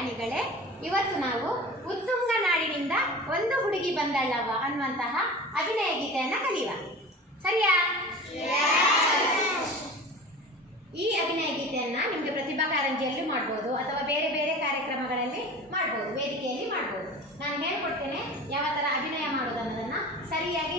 ಪ್ರಾಣಿಗಳೇ, ಇವತ್ತು ನಾವು ಉತ್ತುಂಗ ನಾಡಿನಿಂದ ಒಂದು ಹುಡುಗಿ ಬಂದಲ್ಲವ ಅನ್ನುವಂತಹ ಅಭಿನಯ ಗೀತೆಯನ್ನು ಕಲಿಯುವ. ಸರಿಯಾ? ಈ ಅಭಿನಯ ಗೀತೆಯನ್ನ ನಿಮಗೆ ಪ್ರತಿಭಾ ಕಾರಂಜಿಯಲ್ಲಿ ಮಾಡ್ಬೋದು ಅಥವಾ ಬೇರೆ ಬೇರೆ ಕಾರ್ಯಕ್ರಮಗಳಲ್ಲಿ ಮಾಡ್ಬೋದು, ವೇದಿಕೆಯಲ್ಲಿ ಮಾಡ್ಬೋದು. ನಾನು ಹೇಳ್ಕೊಡ್ತೇನೆ ಯಾವ ಥರ ಅಭಿನಯ ಮಾಡೋದು ಅನ್ನೋದನ್ನ ಸರಿಯಾಗಿ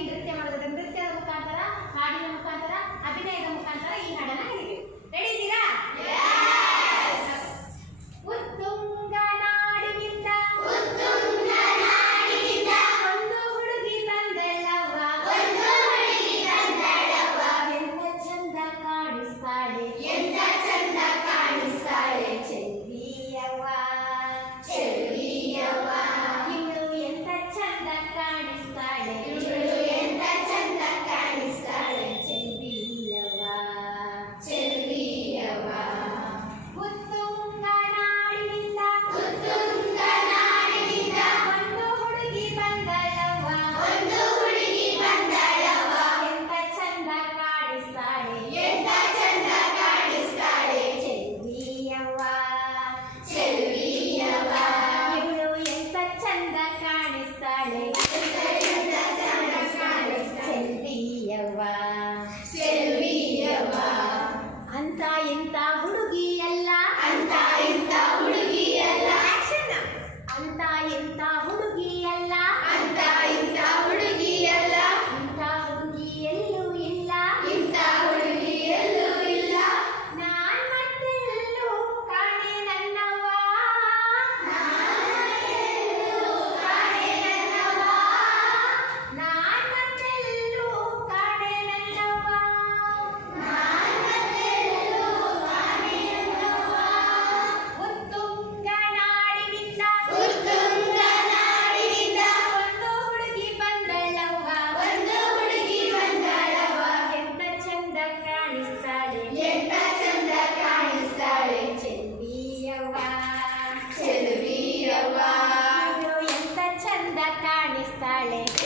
Vale.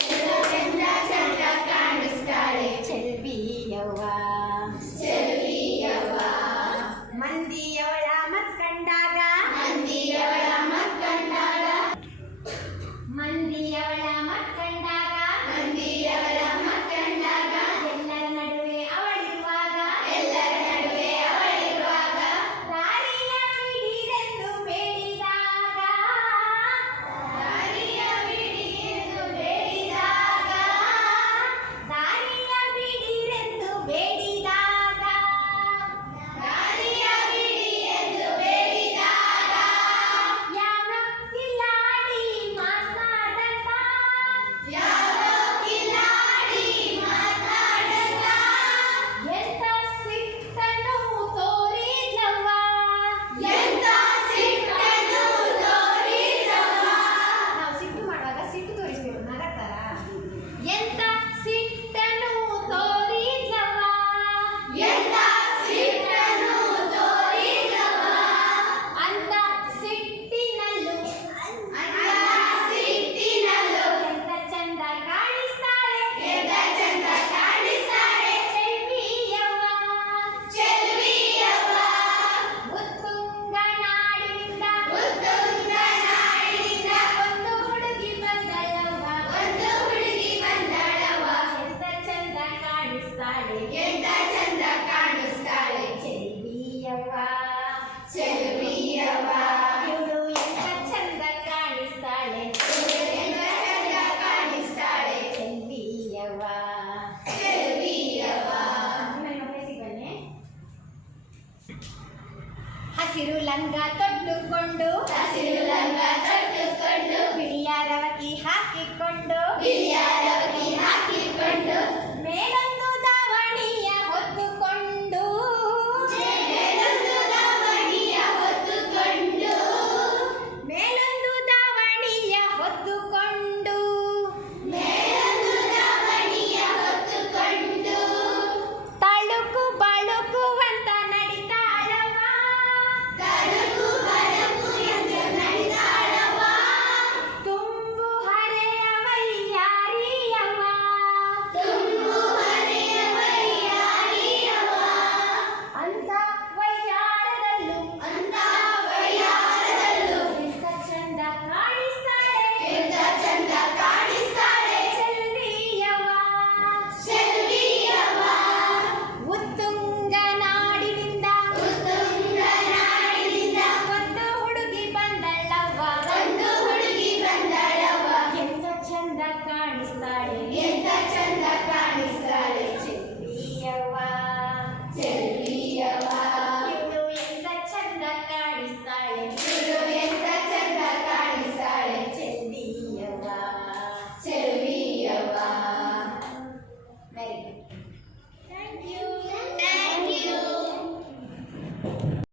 ಹಸಿರು ಲಂಗ ತೊಟ್ಟುಕೊಂಡು ಹಸಿರು ಲಂಗ